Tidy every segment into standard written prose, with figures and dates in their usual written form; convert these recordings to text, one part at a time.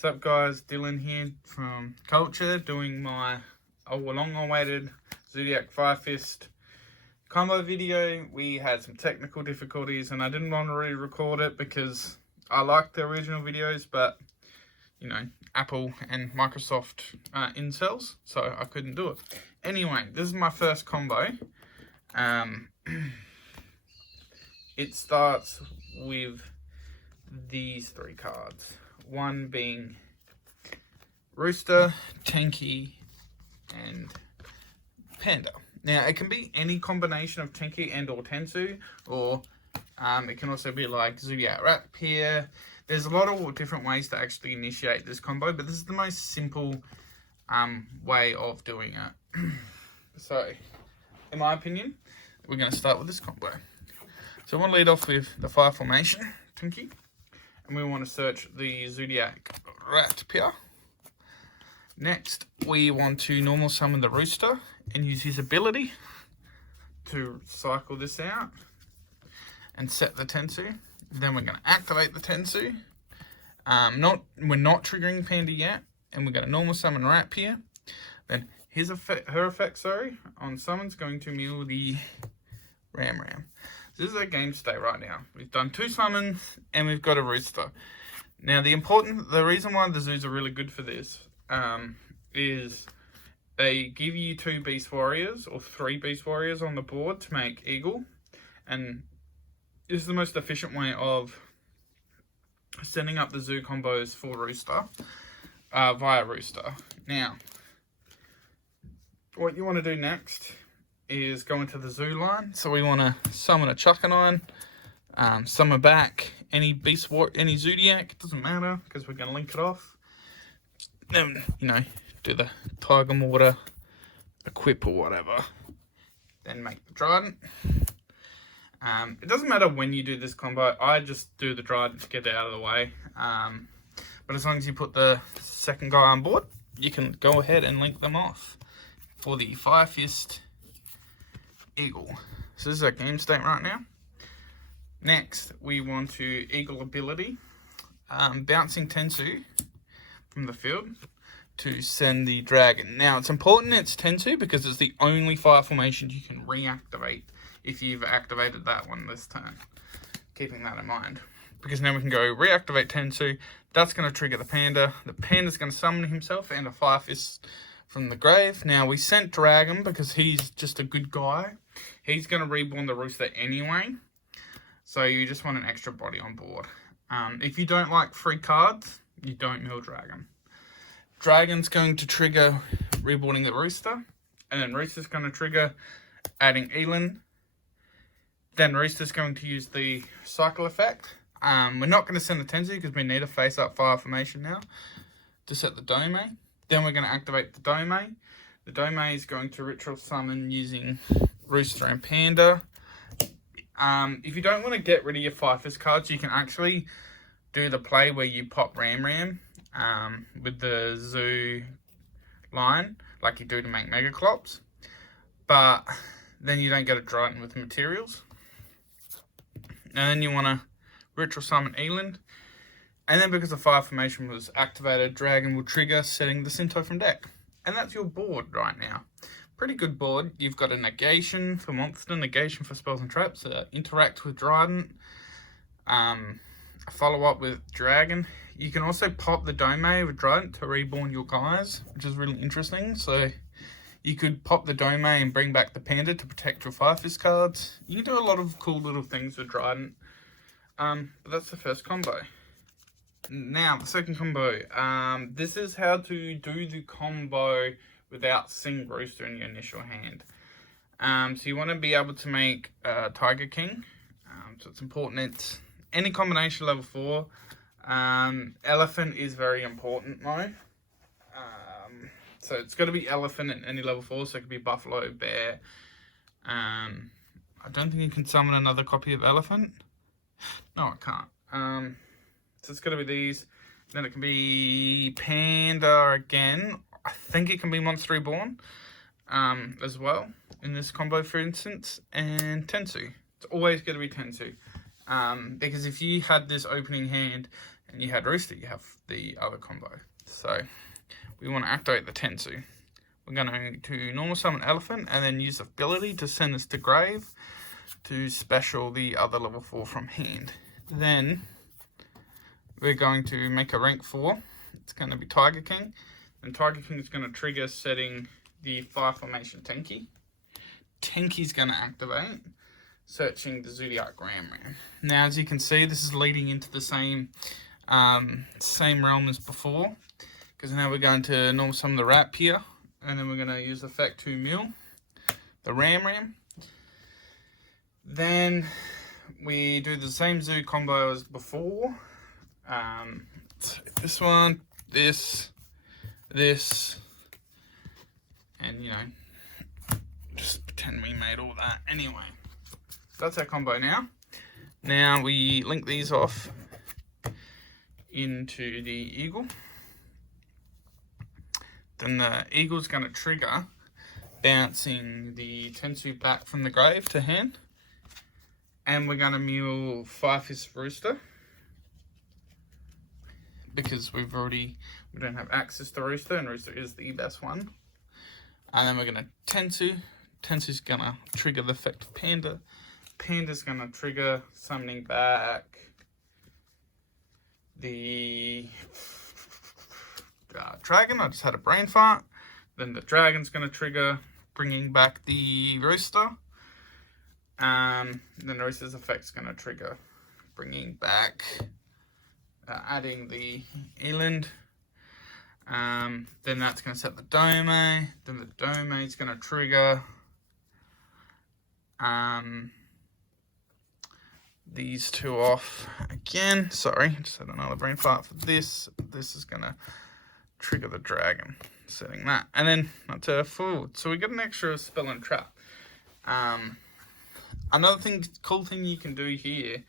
What's up guys, Dylan here from Culture doing my long-awaited Zoodiac Fire Fist combo video. We had some technical difficulties and I didn't want to re-record it because I like the original videos, but you know, Apple and Microsoft incels, so I couldn't do it. Anyway, this is my first combo. It starts with these three cards. One being Rooster, Tanky, and Panda. Now, it can be any combination of Tanky and or Tensu, or it can also be like Zoodiac Rat here. There's a lot of different ways to actually initiate this combo, but this is the most simple way of doing it. So, in my opinion, we're going to start with this combo. So I want to lead off with the Fire Formation, Tanky. And we want to search the Zoodiac Rat Pier. Next, we want to normal summon the Rooster and use his ability to cycle this out and set the Tensu. Then we're going to activate the Tensu. We're not triggering Panda yet, and we're going to normal summon Rat Pier. Then her effect, on summon's going to mill the Ram. This is our game state right now. We've done 2 summons and we've got a Rooster. Now the reason why the zoos are really good for this is they give you 2 Beast Warriors or 3 Beast Warriors on the board to make Eagle, and this is the most efficient way of setting up the zoo combos for Rooster via Rooster. Now, what you want to do next is go into the zoo line. So we want to summon a Chuckanine, summon back any Zoodiac, it doesn't matter because we're going to link it off. Then, you know, do the Tiger Mortar, equip or whatever. Then make the Trident. It doesn't matter when you do this combo, I just do the Trident to get it out of the way. But as long as you put the second guy on board, you can go ahead and link them off for the Fire Fist Eagle. So this is our game state right now. Next, we want to Eagle ability, bouncing Tensu from the field to send the Dragon. Now, it's important it's Tensu because it's the only fire formation you can reactivate if you've activated that one this turn. Keeping that in mind. Because now we can go reactivate Tensu. That's going to trigger the Panda. The Panda's going to summon himself and a Fire Fist from the grave. Now, we sent Dragon because he's just a good guy. He's going to reborn the Rooster anyway. So you just want an extra body on board. If you don't like free cards, you don't mill Dragon. Dragon's going to trigger reborning the Rooster. And then Rooster's going to trigger adding Elin. Then Rooster's going to use the cycle effect. We're not going to send the Tensu because we need a face-up fire formation now to set the Dome. Then we're going to activate the Dome. The Dome is going to ritual summon using Rooster and Panda. If you don't want to get rid of your Fire Fist cards, you can actually do the play where you pop Ram with the zoo line, like you do to make Mega Clops. But then you don't get a Trident with materials. And then you want to ritual summon Elin. And then because the fire formation was activated, Dragon will trigger, setting the Sinto from deck. And that's your board right now. Pretty good board. You've got a negation for monster, negation for spells and traps, interact with Trident, a follow up with Dragon. You can also pop the Dome with Trident to reborn your guys, which is really interesting. So you could pop the Dome and bring back the Panda to protect your Fire Fist cards. You can do a lot of cool little things with Trident. But that's the first combo. Now, the second combo. This is how to do the combo without seeing Rooster in your initial hand. So you want to be able to make Tiger King. So it's important it's any combination level 4. Elephant is very important though. So it's got to be elephant at any level 4. So it could be buffalo, bear. I don't think you can summon another copy of elephant. No, I can't. So it's got to be these. Then it can be Panda again. I think it can be Monster Reborn as well in this combo, for instance. And Tensu. It's always going to be Tensu. Because if you had this opening hand and you had Rooster, you have the other combo. So we want to activate the Tensu. We're going to normal summon Elephant and then use ability to send us to grave to special the other level 4 from hand. Then we're going to make a rank 4. It's going to be Tiger King. And Tiger King is going to trigger setting the 5 formation Tenki. Tenki's going to activate, searching the Zoodiac Ram. Now, as you can see, this is leading into the same realm as before, because now we're going to normal summon the Rap here, and then we're going to use effect 2 mil, the Ram. Then we do the same Zoo combo as before. So this one, this, and you know, just pretend we made all that. Anyway, that's our combo now. Now we link these off into the Eagle. Then the Eagle's going to trigger bouncing the Tensu back from the grave to hand. And we're going to mule 5-fist Rooster, because we don't have access to Rooster, and Rooster is the best one. And then we're going to Tensu. Tensu's going to trigger the effect of Panda. Panda's going to trigger summoning back the Dragon. I just had a brain fart. Then the Dragon's going to trigger bringing back the Rooster. Then the Rooster's effect's going to trigger bringing back, adding the Eland. Then that's going to set the Dome. Then the Dome is going to trigger these two off again. Sorry, just had another brain fart for this. This is going to trigger the Dragon, setting that. And then that's our forward. So we get an extra spell and trap. Another cool thing you can do here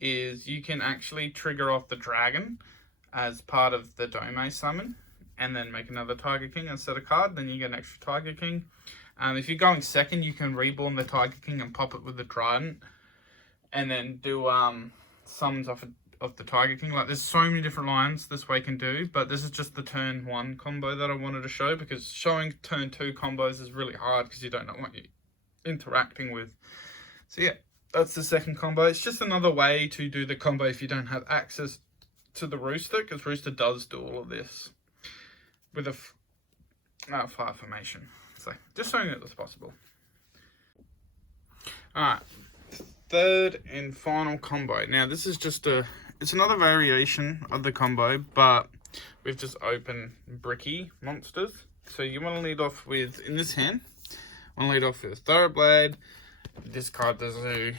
is you can actually trigger off the Dragon as part of the Dome summon, and then make another Tiger King and set a card. Then you get an extra Tiger King. If you're going second, you can reborn the Tiger King and pop it with the Trident, and then do summons off the Tiger King. Like, there's so many different lines this way can do, but this is just the turn 1 combo that I wanted to show, because showing turn 2 combos is really hard because you don't know what you're interacting with. So yeah, that's the second combo. It's just another way to do the combo if you don't have access to the Rooster, because Rooster does do all of this with a 5 formation. So just showing it as possible. Alright, third and final combo. Now this is just it's another variation of the combo, but we've just opened bricky monsters. So you want to lead off with, in this hand, with Thoroughblade, discard the Zoo,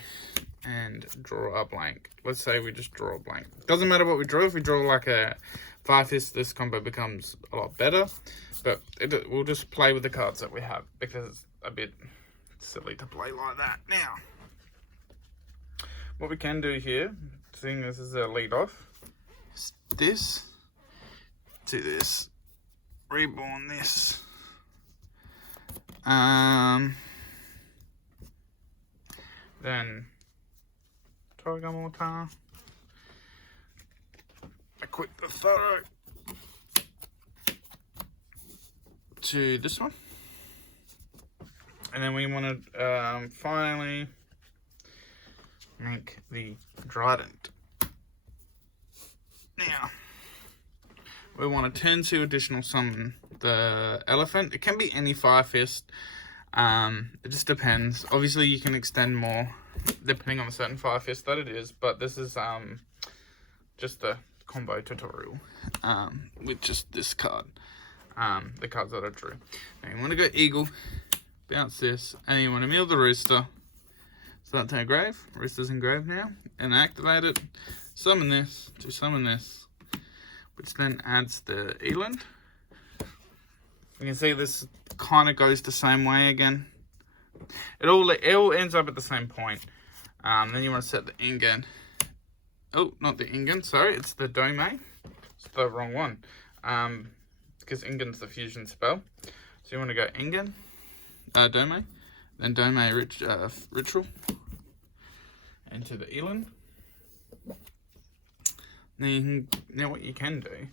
and draw a blank. Let's say we just draw a blank. Doesn't matter what we draw. If we draw like a 5-fist, this combo becomes a lot better. But we'll just play with the cards that we have, because it's a bit silly to play like that. Now, what we can do here, seeing this is a lead off, is this to this, reborn this. Then Tiger Mortar, equip the Thorough to this one, and then we want to finally make the Trident. Now we want to turn to additional summon the Elephant. It can be any 5-fist. It just depends. Obviously, you can extend more depending on the certain 5-fist that it is, but this is just the combo tutorial with just this card. The cards that I drew. Now you want to go Eagle, bounce this, and you want to mill the Rooster. So that's our grave. Rooster's in grave now, and activate it. Summon this to summon this, which then adds the Eland. You can see this kind of goes the same way again. It all ends up at the same point. Then you want to set the Ingen. Oh, not the Ingen, sorry, it's the Dome. It's the wrong one. Because Ingen's the fusion spell. So you want to go Ingen, Dome, then Dome Ritual into the Eland. Now what you can do,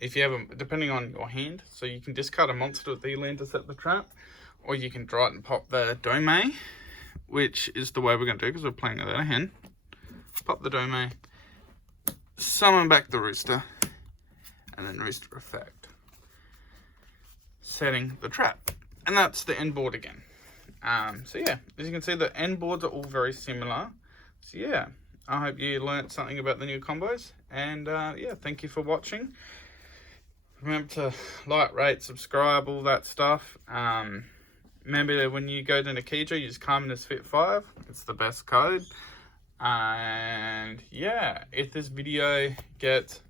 if you have depending on your hand, so you can discard a monster with Elan to set the trap, or you can draw it and pop the Dome, which is the way we're going to do because we're playing without a hand. Pop the Dome, summon back the Rooster, and then Rooster effect, setting the trap. And that's the end board again. So yeah, as you can see, the end boards are all very similar. So yeah, I hope you learned something about the new combos. And yeah, thank you for watching. Remember to like, rate, subscribe, all that stuff. Remember that when you go to Nikija, use CarmenusFit5. It's the best code. And yeah, if this video gets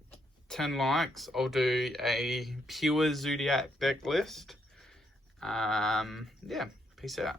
10 likes, I'll do a pure Zoodiac deck list. Yeah, peace out.